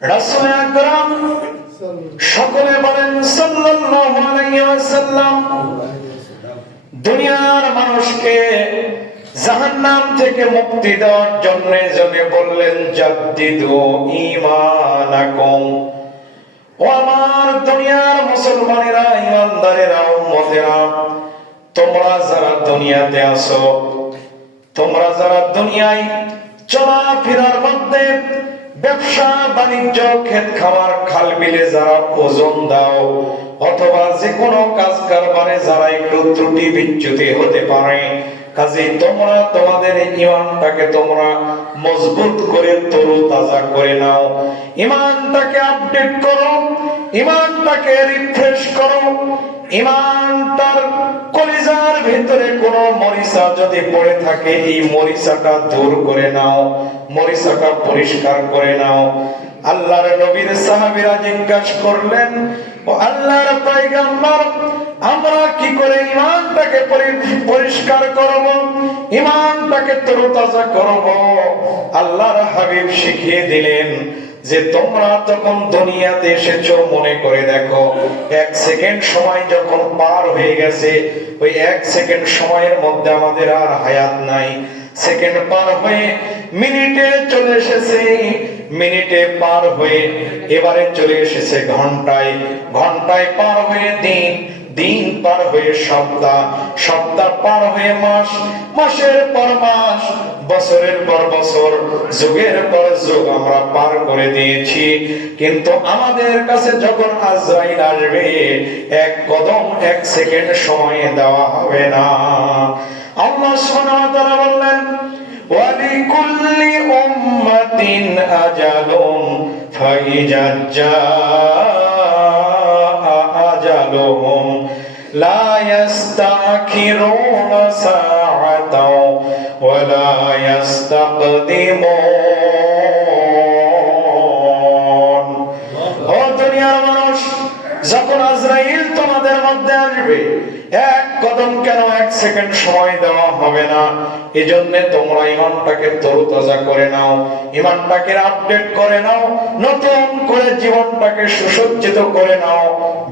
রাসূল আকরাম সকলে বলেন সাল্লাল্লাহু আলাইহি ওয়াসাল্লাম দুনিয়ার মানুষকে জাহান্নাম থেকে মুক্তি দেওয়ার জন্য জনে বললেন জাদ্দিদু ঈমানাকুম। ও আমার দুনিয়ার মুসলমানেরা, ঈমানদারেরা, উম্মতেরা, তোমরা যারা দুনিয়াতে আছো, তোমরা যারা দুনিয়ায় চলাফেরার মধ্যে ব্যবসা বাণিজ্য ক্ষেত খামার খাল বিলে যারা ওজন দাও অথবা যে কোনো কাজ কারবারে যারা একটু ত্রুটি বিচ্যুতি হতে পারে, কাজে তোমরা তোমাদের ঈমানটাকে তোমরা মজবুত করে তরুতাজা করে নাও, ঈমানটাকে আপডেট করো, ঈমানটাকে রিফ্রেশ করো। ঈমানটার কলিজার ভিতরে কোনো মরিচা যদি পড়ে থাকে এই মরিচাটা দূর করে নাও, মরিচাটা পরিষ্কার করে নাও। আল্লাহর নবীর সাহাবীরা জিজ্ঞাসা করলেন, ও আল্লাহর পয়গম্বর, আমরা কি করে ঈমানটাকে পরিষ্কার করব, ঈমানটাকে তরতাজা করব? আল্লাহর হাবিব শিখিয়ে দিলেন যে তোমরা তখন দুনিয়াতে এসেছো, মনে করে দেখো এক সেকেন্ড সময় যখন পার হয়ে গেছে, ওই এক সেকেন্ড সময়ের মধ্যে আমাদের আর হায়াত নাই। সেকেন্ড পার হয়ে মিনিটে চলে এসেছে, মিনিটে পার হয়ে এবারে চলে এসেছে ঘন্টায়, ঘন্টায় পার হয়ে দিন, দিন পার হয়ে সপ্তাহ, সপ্তাহ পার হয়ে মাস, মাসের পর মাস, বছরের পর বছর, যুগের পর যুগ আমরা পার করে দিয়েছি। কিন্তু আমাদের কাছে যখন আজরাইল আসবে এক কদম এক সেকেন্ড সময় দেওয়া হবে না। আল্লাহ সুবহানাহু ওয়া তাআলা বললেন, ওয়ালিকুল্লি উম্মাতিন আজালুন ফাইজা জাআ আজালুহুম লা ইস্তাখিরুনা সাআতাও ওয়া লা ইস্তাকদিমুন। ও দুনিয়ার মানুষ, যখন আজরাইল তোমাদের মধ্যে আসবে এক কদম কেন এক সেকেন্ড সময় দেওয়া হবে না। এজন্য তোমরা ঈমানটাকে তরতাজা করে নাও, ঈমানটাকে আপডেট করে নাও, নতুন করে জীবনটাকে সুসজ্জিত করে নাও।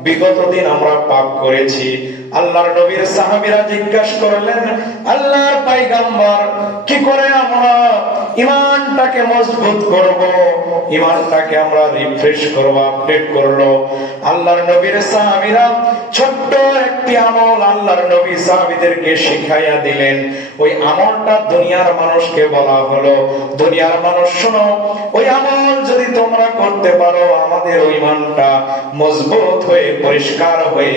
বিগত দিন আমরা পাপ করেছি। আল্লাহর নবীর সাহাবীরা জিজ্ঞাসা করলেন, আল্লাহর পয়গম্বর, কি করে আমরা ঈমানটাকে মজবুত করব, ঈমানটাকে আমরা রিফ্রেশ করব, আপডেট করব? আল্লাহর নবীর সাহাবীরা ছোট্ট একটি আমল আল্লাহর নবী সাহাবীদেরকে শিখাইয়া দিলেন। ওই আমলটা দুনিয়ার মানুষকে বলা হলো, দুনিয়ার মানুষ শোনো, ওই আমল যদি তোমরা করতে পারো আমাদের ওই ঈমানটা মজবুত হয়ে পরিষ্কার হয়ে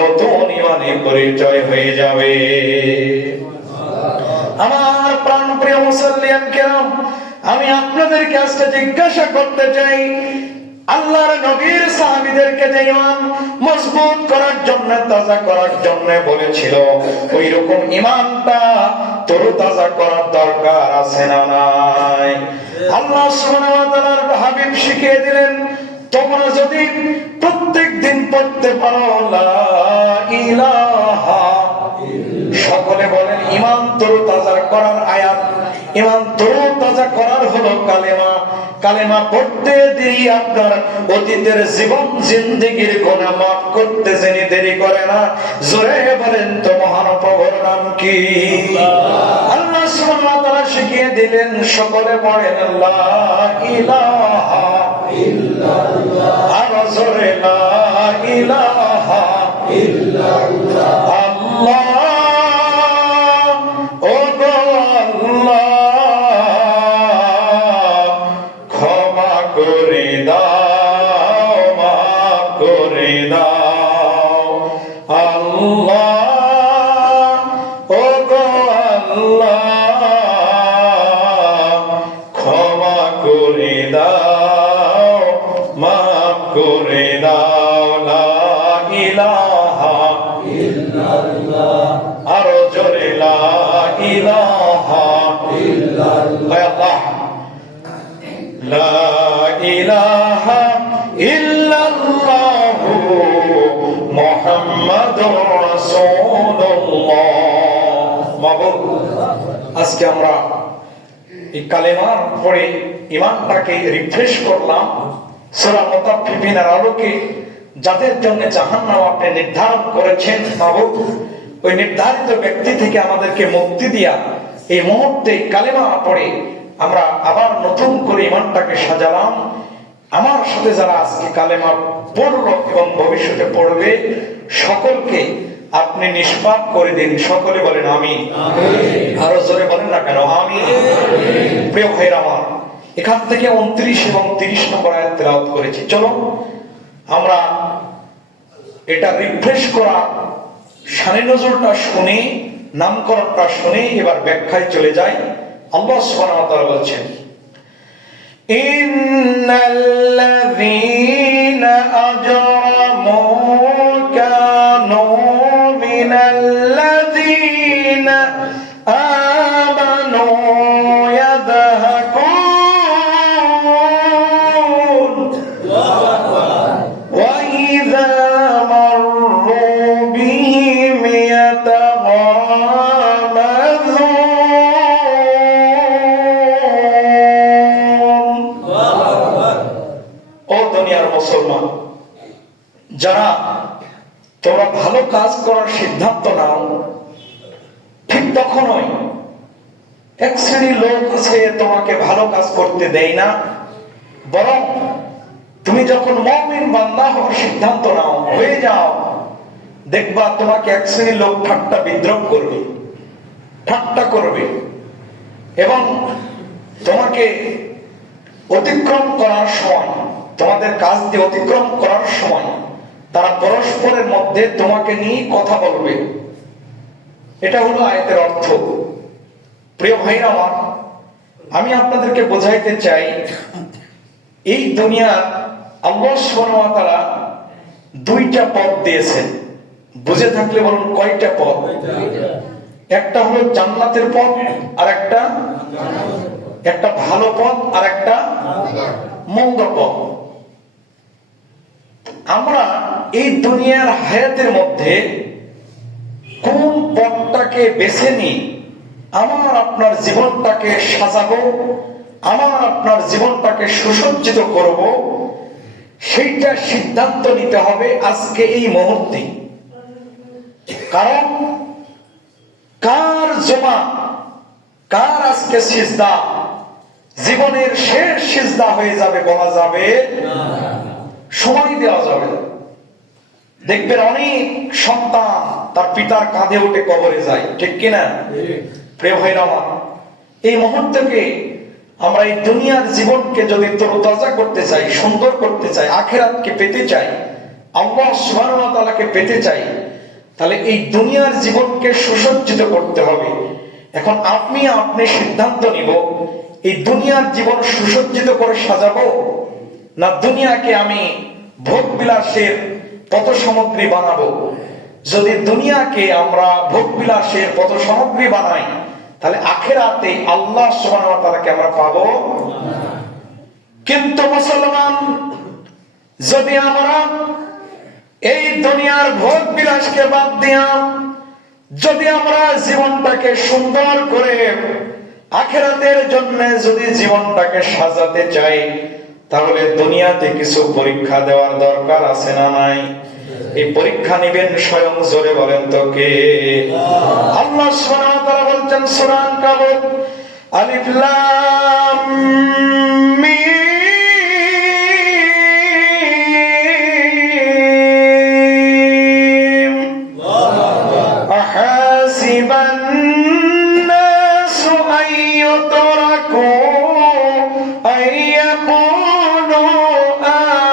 নতুন ঈমানে পরিচয় হয়ে যাবে। আমার প্রাণপ্রিয় মুসল্লিয়ান কিরাম, আমি আপনাদেরকে আজকে জিজ্ঞাসা করতে চাই, আল্লাহর নবীর সাহাবীদেরকে যে ঈমান মজবুত করার জন্য, তাজা করার জন্য বলেছিল, ওই রকম ঈমানটা তরতাজা করার দরকার আছে না নাই? আল্লাহ সুবহানাহু ওয়া তাআলার হাবিব শিখিয়ে দিলেন, তোমরা যদি প্রত্যেক দিন পড়তে পারো লা ইলাহা, সকলে বলেন ঈমান তরতাজা করার আয়াত, ঈমান তরতাজা করার হলো কালেমা। কালেমা পড়তে দেরি আপনার অতীতের জীবন জিন্দেগির গুনাহ মাফ করতে যিনি দেরি করে না, জোরে বলেন তো মহান প্রভুর নাম কি? আল্লাহ সুবহানাহু ওয়া তাআলা শিখিয়ে দিলেন, সকলে বলেন লা ইলাহা ইল্লাল্লাহ, আর জোরে লা ইলাহা ইল্লাল্লাহ। আল্লাহ আজকে আমরা এই কালেমা পড়ে ঈমানটাকে রিফ্রেশ করলাম, সূরা মুতাফফিফিনের আলোকে যাদের জন্য জাহান্নাম আপনি নির্ধারণ করেছেন মাবুদ, ওই নির্ধারিত ব্যক্তি থেকে আমাদেরকে মুক্তি দিয়া এই মুহূর্তে কালেমা পড়ে আমরা আবার নতুন করে ঈমানটাকে সাজালাম। আমার সাথে যারা আজকে কালেমা পড়লো এবং ভবিষ্যতে পড়বে, সকলকে আপনি নিষ্পাপ করে দিন। সকলে বলেন আমিন। আরো জোরে বলেন না কেন আমিন। প্রিয় ভাইরা আমার, এখান থেকে 29 এবং 30 নম্বর আয়াত তেলাওয়াত করেছি। চলো আমরা এটা রিফ্রেশ করা শানে নজরটা শুনে, নামকরণটা শুনে এবার ব্যাখ্যায় চলে যাই। আল্লাহ সুবহানাহু ওয়া তাআলা বলছেন, ইন্নাল্লাযীনা আজরামু কানু মিনাল্লাযীনা আমানু ইয়াদহাকুন ওয়া ইযা মাররু বিহিম মুসলমান, যারা তোমরা ভালো কাজ করার সিদ্ধান্ত নাও, ঠিক তখনই এক শ্রেণীর লোক আছে তোমাকে ভালো কাজ করতে দেয় না, বরং তুমি যখন মুমিন বান্দা হওয়ার সিদ্ধান্ত নাও, হয়ে যাও, দেখবা তোমাকে এক শ্রেণীর লোক ঠাট্টা বিদ্রূপ করবে, ঠাট্টা করবে এবং তোমাকে অতিক্রম করার সময়, তোমাদের কাজ দিয়ে অতিক্রম করার সময় তারা পরস্পরের মধ্যে তোমাকে নিয়ে কথা বলবে। এটা হলো আয়াতের অর্থ। প্রিয় ভাইরা আমার, আমি আপনাদেরকে বোঝাইতে চাই, এই দুনিয়া আল্লাহ সুবহানাহু ওয়া তাআলা দুইটা পথ দিয়েছেন। বুঝে থাকলে বলুন কয়টা পথ? একটা হলো জান্নাতের পথ, আর একটা ভালো পথ, আর একটা মন্দ পথ। আমরা এই দুনিয়ার হায়াতের মধ্যে কোন পথটাকে বেছে নিই, আমার আপনার জীবনটাকে সাজাবো, আমার আপনার জীবনটাকে সুসজ্জিত করব, সেইটা সিদ্ধান্ত নিতে হবে আজকে এই মুহূর্তে। কারণ কার জমা, কার আজকে সিজদা জীবনের শেষ সিজদা হয়ে যাবে বলা যাবে সময় দেওয়া যাবে। দেখবেন অনেক সন্তান তার পিতার কাঁধে উঠে কবরে যায়, ঠিক কিনা? প্রিয় ভাইরা আমার, এই মুহূর্তকে আমরা এই দুনিয়ার জীবনকে যদি তরতাজা করতে চাই, সুন্দর করতে চাই, আখিরাতকে পেতে চাই, আল্লাহ সুবহানাহু ওয়া তাআলাকে পেতে চাই, তাহলে এই দুনিয়ার জীবনকে সুসজ্জিত করতে হবে। এখন আপনি সিদ্ধান্ত নিব, এই দুনিয়ার জীবন সুসজ্জিত করে সাজাবো, না দুনিয়াকে আমি ভোগ বিলাসের পথ সামগ্রী বানাবো। যদি দুনিয়াকে আমরা ভোগ বিলাসের পথ সামগ্রী বানাই, তাহলে আখিরাতে আল্লাহ সুবহানাহু ওয়া তাআলাকে আমরা পাবো। কিন্তু মুসলমান, যদি আমরা এই দুনিয়ার ভোগ বিলাসকে বাদ দিয়া যদি আমরা জীবনটাকে সুন্দর করে আখিরাতের জন্য যদি জীবনটাকে সাজাতে চাই, তাহলে দুনিয়াতে কিছু পরীক্ষা দেওয়ার দরকার আছে না নাই? এই পরীক্ষা নেবেন স্বয়ং, জোরে বলেন তো কে? আল্লাহ সুবহানাহু ওয়া তাআলা বলছেন সূরা আনকাবুত, আলিফ লাম মিম, আহাসিবান নাসু আইয়ুতরাকু আইয়াকুলু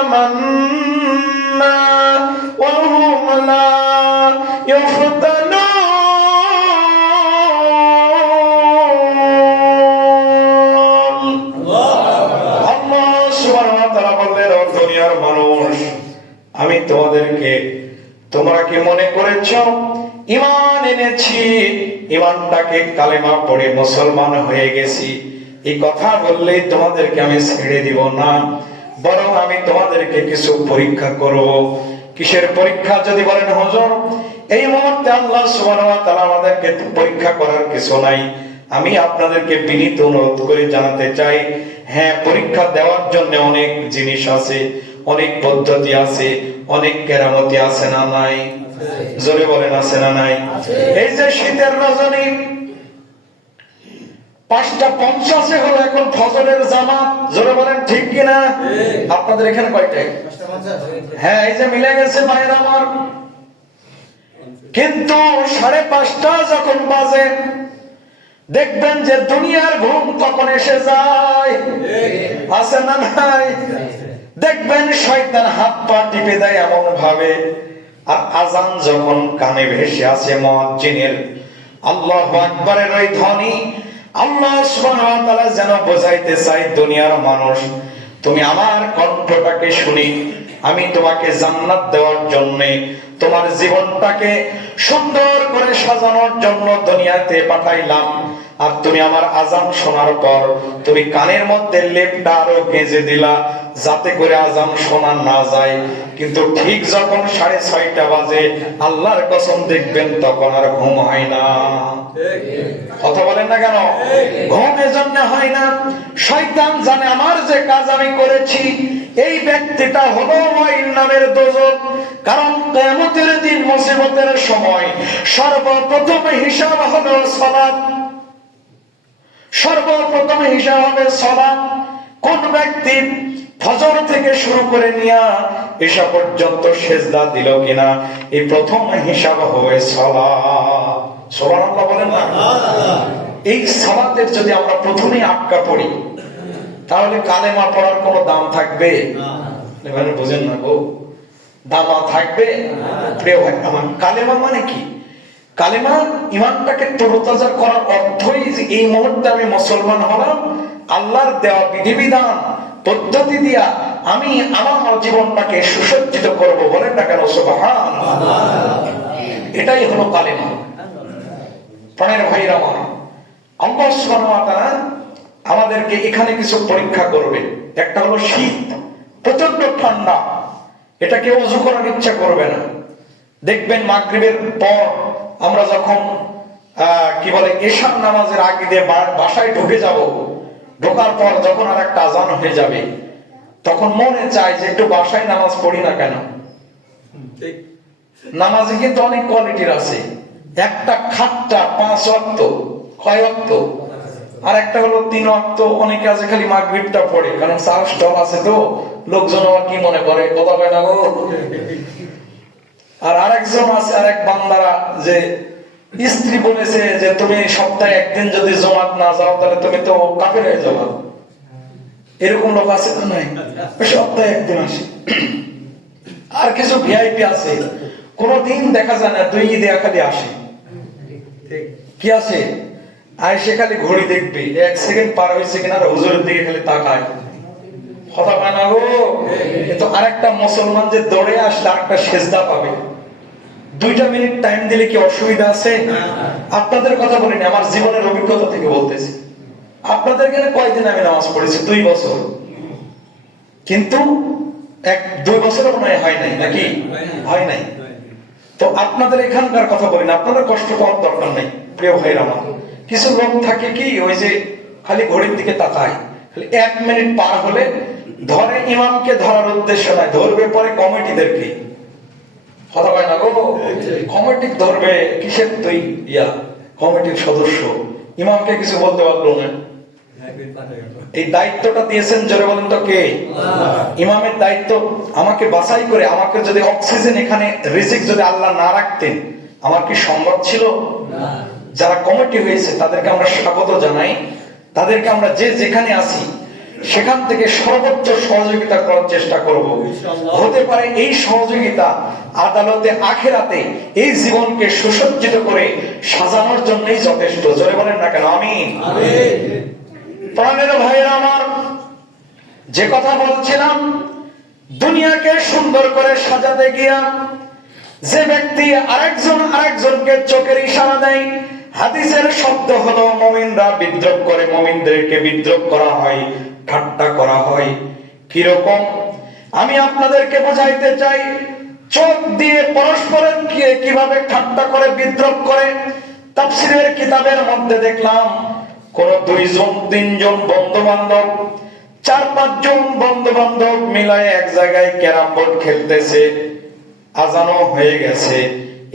আমান্না ওয়া হুম লা ইফতানুন। আল্লাহ সুবহানাহু ওয়া তাআলা বললেন, ও দুনিয়ার মানুষ, আমি তোমাদেরকে, তোমরা কি মনে করেছো ঈমান এনেছি, ঈমানটাকে কালেমা পড়ে মুসলমান হয়ে গেছি, এই কথা বললেই তোমাদেরকে আমি ছেড়ে দিব না, বরং আমি তোমাদেরকে কিছু পরীক্ষা করব। কিসের পরীক্ষা? যদি বলেন হুজুর, এই মুহূর্তে আল্লাহ সুবহানাহু ওয়া তাআলা আমাদেরকে পরীক্ষা করার কিছু নাই, আমি আপনাদেরকে বিনীত অনুরোধ করে জানাতে চাই, হ্যাঁ, পরীক্ষা দেওয়ার জন্য অনেক জিনিস আছে, অনেক পদ্ধতি আছে, অনেক কেরামতি আছে না নাই? জোরে বলেন আছে না নাই? এই যে শীতের রজনী 5:50 হলো এখন ফজরের জামাত, জোরে বলেন ঠিক কিনা? আপনাদের এখানে কয়টায়? হ্যাঁ, এই যে মিলে গেছে ভাইয়ের আমার। কিন্তু 5:30 যখন বাজে দেখবেন যে দুনিয়ার ঘুম তখন এসে যায়, আছে না নাই? দেখবেন শয়তান হাত পা টিপে দেয় এমন ভাবে, আর আজান যখন কানে ভেসে আসে মুয়াজ্জিনের আল্লাহু আকবারের ওই ধ্বনি, আল্লাহ সুবহানাহু ওয়া তাআলা যেন বোঝাইতে চাই দুনিয়ার মানুষ, তুমি আমার কণ্ঠটাকে শুনি আমি তোমাকে জান্নাত দেওয়ার জন্য, তোমার জীবনটাকে সুন্দর করে সাজানোর জন্য দুনিয়াতে পাঠাইলাম। আর তুমি আমার আজান শোনার পর তুমি কানের মধ্যে লেপটা আরো গেঁজে দিলা যাতে করে আজান শোনা না যায়। কিন্তু ঠিক যখন 6:30 বাজে আল্লাহর কসম দেখবেন তখন আর ঘুম হয় না। কথা বলেন না কেন? ঘুম এজন্য হয় না, শয়তান জানে আমার যে কাজ আমি করেছি এই ব্যক্তিটা হলো ওয়াইন নামের দোজখ। কারণ কিয়ামতের দিন মুসিবতের সময় সর্বপ্রথম হিসাব হলো সালাত, সর্বপ্রথম হিসাব হবে সালাত। কোন ব্যক্তি ফজর থেকে শুরু করে নিয়া এসা পর্যন্ত সিজদা দিল কিনা, এই প্রথম হিসাব হবে সালাত। সুবহানাল্লাহ বলেন না? এই সালাতের যদি আমরা প্রথমেই আটকা পড়ি তাহলে কালেমা পড়ার কোনো দাম থাকবে? এবারে বুঝেন না গো, দাম থাকবে? প্রিয় ভাই আমার, কালেমা মানে কি? কালেমা ইমানটাকে তরতাজা করার অর্থই যে এই মুহূর্তে আমি মুসলমান হলাম, আল্লাহর দেওয়া বিধিবিধান পদ্ধতি দিয়া আমি আমার জীবনটাকে সুসজ্জিত করব। বলেন না কেন সুবহানাল্লাহ? এটাই হলো কালেমা। প্রাণের ভাইরা আমার, আল্লাহ সুবহানাহু ওয়া তাআলা আমাদেরকে এখানে কিছু পরীক্ষা করবে। একটা হলো শীত, প্রচন্ড ঠান্ডা, এটাকে ওযু করার ইচ্ছা করবে না। দেখবেন মাগরিবের পর আমরা যখন কি বলে এশার নামাজের আগে দিয়ে বাসায় ঢুকে যাব, ঢোকার পর যখন আর একটা আজান হয়ে যাবে তখন মনে চায় যে একটু বাসায় নামাজ পড়ি না কেন। নামাজে কিন্তু অনেক কোয়ালিটির আছে, একটা খাটটা 5 ওয়াক্ত, কয় ওয়াক্ত? আর একটা হলো 3 ওয়াক্ত। অনেকে আছে খালি মাগরিবটা পড়ে, কারণ চার স্টল আছে তো লোকজন আবার কি মনে করে, কথা কয় না গো। আর আরেকজন আছে, আরেক বান্দারা যে স্ত্রী বলেছে যে তুমি সপ্তাহে একদিন যদি জমাত না যাও তাহলে তুমি তো কাফের হয়ে যাবে, এরকম লোক আছে না নাই? সপ্তাহে একদিন আসে। আর কিছু ভিআইপি আছে কোনদিন দেখা যায় না, 2 ঈদে খালি আসে। কি আছে? আইসে খালি ঘড়ি দেখবে 1 সেকেন্ড পার হয়েছে কিনা, আর হুজুরের দিকে খালি তাকায়, কথা পায় না গো। কিন্তু আরেকটা মুসলমান যে দৌড়ে আসলে আরেকটা সেজদা পাবে, 2টা মিনিট টাইম দিলে কি অসুবিধা আছে? আপনাদের কথা বলিনি, আমার জীবনের অভিজ্ঞতা থেকে বলতেছি। আপনাদের এখানে কয়দিন আমি নামাজ পড়েছি? 2 বছর। কিন্তু 1-2 বছরও মনে হয় নাই, নাকি হয় নাই? তো আপনাদের এখানকার কথা বলিনি, আপনাদের কষ্ট পাওয়ার দরকার নেই। প্রিয় ভাইরা আমার, কিছু লোক থাকে কি ওই যে খালি ঘড়ির দিকে তাকায়, 1 মিনিট পার হলে ধরে ইমামকে ধরার উদ্দেশ্য নয়, ধরবে পরে কমিটিদেরকে। কথা কয় না গো, কমিটি ধরবে কিসের? তুই কমিটির সদস্য, ইমামকে কিছু বলতে পারলো না। এই দায়িত্বটা দিয়েছেন, জোরে বলেন তো কে? ইমামের দায়িত্ব। আমাকে বাছাই করে, আমাকে যদি অক্সিজেন এখানে রিজিক যদি আল্লাহ না রাখতেন আমার কি সম্ভব ছিল? যারা কমিটি হয়েছে তাদেরকে আমরা স্বাগত জানাই, তাদেরকে আমরা যে যেখানে আছি সেখান থেকে সর্বোচ্চ সহযোগিতা করার চেষ্টা করব। হতে পারে এই সহযোগিতা আদালতে আখিরাতে এই জীবনকে সুসজ্জিত করে সাজানোর জন্যই যথেষ্ট। জোরে বলেন না কেন আমিন? প্রাণের ভাইয়েরা আমার, যে কথা বলছিলাম, দুনিয়াকে সুন্দর করে সাজাতে গিয়া যে ব্যক্তি আরেকজনকে চোখের ইশারা দেয়, হাদিসের শব্দ হলো মুমিনরা বিদ্রোহ করে, মুমিনদেরকে বিদ্রোহ করা হয়, ঠাট্টা করা হয়। কিরকম? আমি আপনাদেরকে বোঝাইতে চাই, চোখ দিয়ে পরস্পরের কিভাবে ঠাট্টা করে, বিদ্রোহ করে। তাফসীরের কিতাবের মধ্যে দেখলাম কোন 2-3 জন বন্ধু বান্ধব 4-5 জন বন্ধু বান্ধব মিলায় এক জায়গায় ক্যারাম বোর্ড খেলতেছে, আজানও হয়ে গেছে।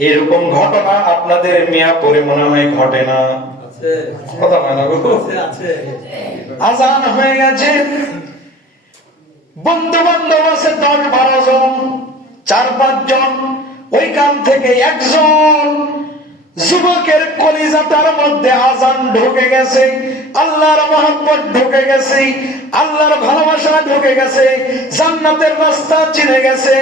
এরকম ঘটনা আপনাদের মিয়াপুরে মনে হয় ঘটে না? কথা হয় না গো? আজান হয়ে গেছে, বন্ধু বান্ধব আছে 10-12 জন, 4-5 জন, ওইখান থেকে একজন যুবকের কলিজাটার মধ্যে আজান ঢুকে গেছে, আল্লাহর মহব্বত ঢুকে গেছে, আল্লাহর ভালোবাসা ঢুকে গেছে, জান্নাতের রাস্তা চিনে গেছে।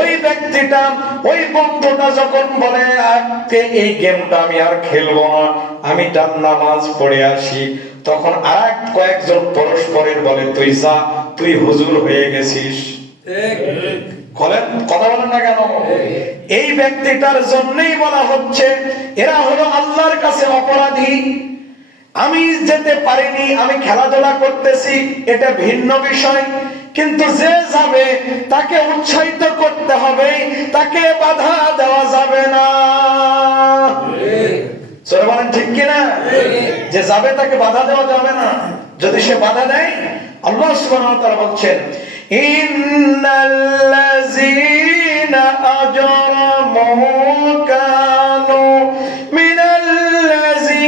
ওই ব্যক্তিটা, ওই বন্ধুটা যখন বলে আজকে এই গেমটা আমি আর খেলবো না, আমি তার নামাজ পড়ে আসি, তখন আর কয়েকজন পরস্পরের বলে তুই যা, তুই হুজুর হয়ে গেছিস। কথা বলেন না কেন? এই ব্যক্তিটার জন্যই বলা হচ্ছে এরা হলো আল্লাহর কাছে অপরাধী। আমি যেতে পারিনি, আমি খেলাধুলা করতেছি, এটা ভিন্ন বিষয়, কিন্তু যে যাবে তাকে উৎসাহিত করতে হবে, তাকে বাধা দেওয়া যাবে না। বলেন ঠিক কিনা? যে যাবে তাকে বাধা দেওয়া যাবে না। যদি সে বাধা দেয়, আল্লাহ সুবহানাহু ওয়া তাআলা বলছেন ইন্নাল্লাযীনা আজরামু কানু মিনাল্লাযীনা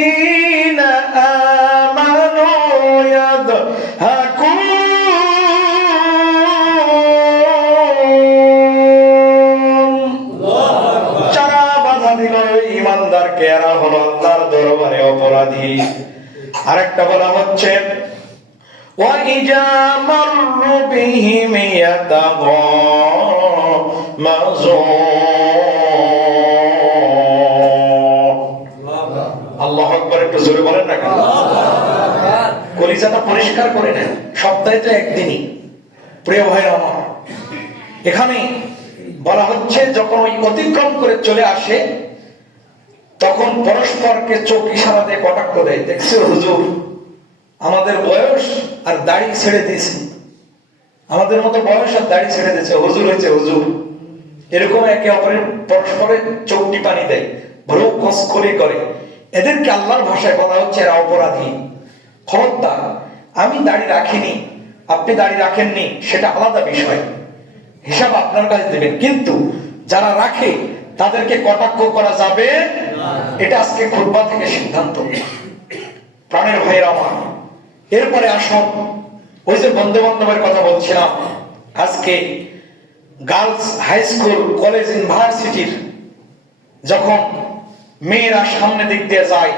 আমানু ইয়াদহাকুন। যারা বাধা দিল ঈমানদারকে, এরা হলো আল্লাহর দরবারে অপরাধী। আরেকটা বলা হচ্ছে وَإِذَا مَرُّوا بِهِمْ يَتَغَامَزُونَ। আল্লাহু আকবার, একটু জোরে বলেন না কেন? কলিজাটা পরিষ্কার করে নেন, সপ্তাহে তো একদিনই। প্রিয় ভাইরা আমার, এখানে বলা হচ্ছে যখন ওই অতিক্রম করে চলে আসে, তখন পরস্পরকে চোখ ইশারাতে কটাক্ষ দেয়, দেখছো হুজুর আমাদের বয়স আর দাড়ি ছেড়ে দিয়েছে, আমাদের মতো বয়স আর দাড়ি ছেড়ে দিয়েছে, হুজুর হয়েছে হুজুর। এরকম একে অপরের পরস্পরের চোখটি পানি দেয়, ভ্রু কসকরি করে। এদেরকে আল্লাহর ভাষায় বলা হচ্ছে এরা অপরাধী। খবরদার, আমি দাড়ি রাখিনি, আপনি দাড়ি রাখেননি, সেটা আলাদা বিষয়, হিসাব আপনার কাছে দেবেন, কিন্তু যারা রাখে তাদেরকে কটাক্ষ করা যাবে না। এটা আজকে খুতবা থেকে সিদ্ধান্ত। প্রাণের ভাইয়েরা আমার, এরপরে আসুন ওই যে বন্ধু বান্ধবের কথা বলছিলাম, আজকে গার্লস হাই স্কুল, কলেজ, ইউনিভার্সিটির যখন মেয়েরা সামনে দিক দিয়ে যায়,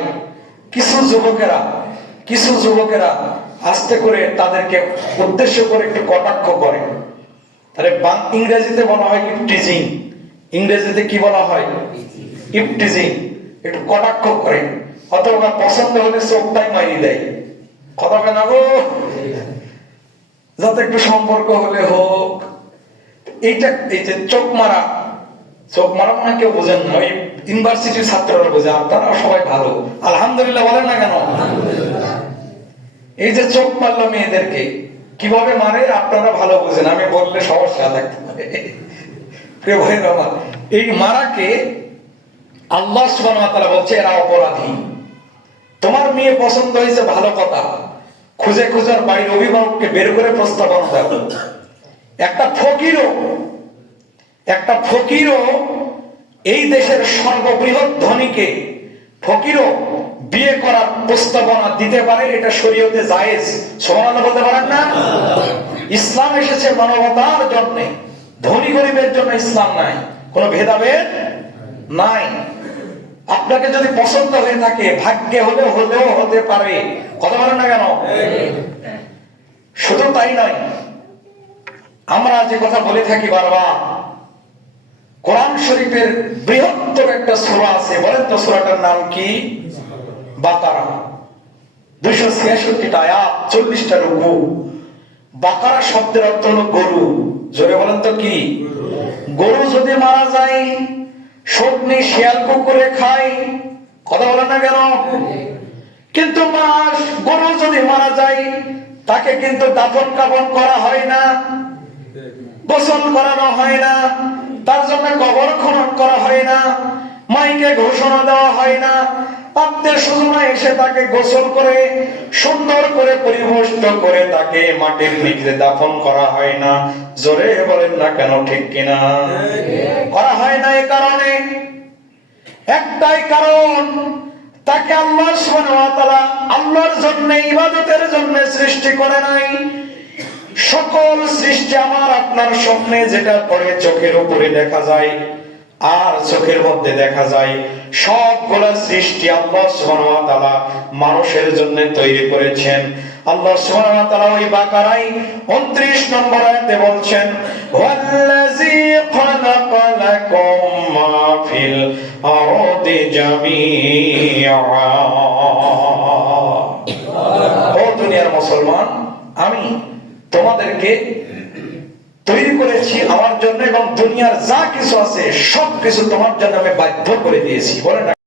কিছু যুবকেরা আস্তে করে তাদেরকে উদ্দেশ্য করে একটু কটাক্ষ করে। তাহলে ইংরেজিতে বলা হয় ইপটিজিং, ইংরেজিতে কি বলা হয়? ইপটিজিং। একটু কটাক্ষ করে, অথবা পছন্দ হলে চোখটাই মারি দেয়। কথা কেনা গো, যাতে একটু সম্পর্ক হলে হোক। এইটা, এই যে চোখ মারা মানে কেউ বোঝেন না, ওই ইউনিভার্সিটির ছাত্ররা বোঝে, আপনারা সবাই ভালো আলহামদুলিল্লাহ বলেন না কেন? এই যে চোখ মারলো মেয়েদেরকে, কিভাবে মারে আপনারা ভালো বোঝেন, আমি বললে সমস্যা থাকতে পারে। প্রিয় ভাইয়ের আমার, এই মারাকে আল্লাহ সুবহানাহু ওয়া তাআলা বলছে এরা অপরাধী। তোমার মেয়ে পছন্দ হয়েছে, ভালো কথা, খুঁজে খুঁজে বাড়ির অভিভাবককে বের করে প্রস্তাবনা দাও। একটা ফকিরও এই দেশের সর্ববৃহৎ ধনীকে ফকিরও বিয়ে করার প্রস্তাবনা দিতে পারে, এটা শরীয়তে জায়েজ। সুবহানাল্লাহ বলতে পারেন না? ইসলাম এসেছে মানবতার জন্য, ধনী গরিবের জন্য ইসলাম নাই, কোনো ভেদাভেদ নাই। আপনাকে যদি পছন্দ হয়ে থাকে, ভাগ্যে হলেও হতে পারে। কথা বলেন না কেন? শুধু তাই নয়, আমরা যে কথা বলে থাকি বারবার, কোরআন শরীফের বৃহত্তর একটা সূরা আছে, বলেন তো সূরাটার নাম কি? বাকারা। 266টা আয়াত, 40টা রুকু। বাকারা শব্দের অর্থ হলো গরু। জোরে বলেন তো কি? গরু যদি মারা যায়, শকুনি শিয়াল কুকুরে খায়। কথা বলেন না কেন? কিন্তু গরু যদি মারা যায়, তাকে কিন্তু দাফন কাফন করা হয় না, গোসল করানো হয় না, তার জন্য কবর খনন করা হয় না, মাইকে ঘোষণা দেওয়া হয় না, আত্মীয় স্বজনরা এসে তাকে গোসল করে সুন্দর করে পরিবেষ্ট করে তাকে মাটির নিচে দাফন করা হয় না। জোরে বলেন না কেন, ঠিক কিনা? করা হয় না এই কারণে, একটাই কারণ, তাকে আল্লাহ সুবহানাহু ওয়া তাআলা আল্লাহর জন্য, ইবাদতের জন্য সৃষ্টি করে নাই। সকল সৃষ্টি আমার আপনার স্বপ্নে যেটা পড়ে চোখের উপরে দেখা যায় আর চোখের মধ্যে দেখা যায়, সবগুলা সৃষ্টি আল্লাহ সুবহানাহু ওয়া তাআলা মানুষের জন্য তৈরি করেছেন। আল্লাহ সুবহানাহু ওয়া তাআলা ওই বাকারায় 29 নম্বর আয়াতে বলছেন, ওয়াল্লাযী খালাকা লাকুম মা ফিল আরদি জামিআ। ও দুনিয়ার মুসলমান, আমি তোমাদেরকে তৈরি করেছি আমার জন্য এবং দুনিয়ার যা কিছু আছে সবকিছু তোমার জন্য আমি বাধ্য করে দিয়েছি। বলেন।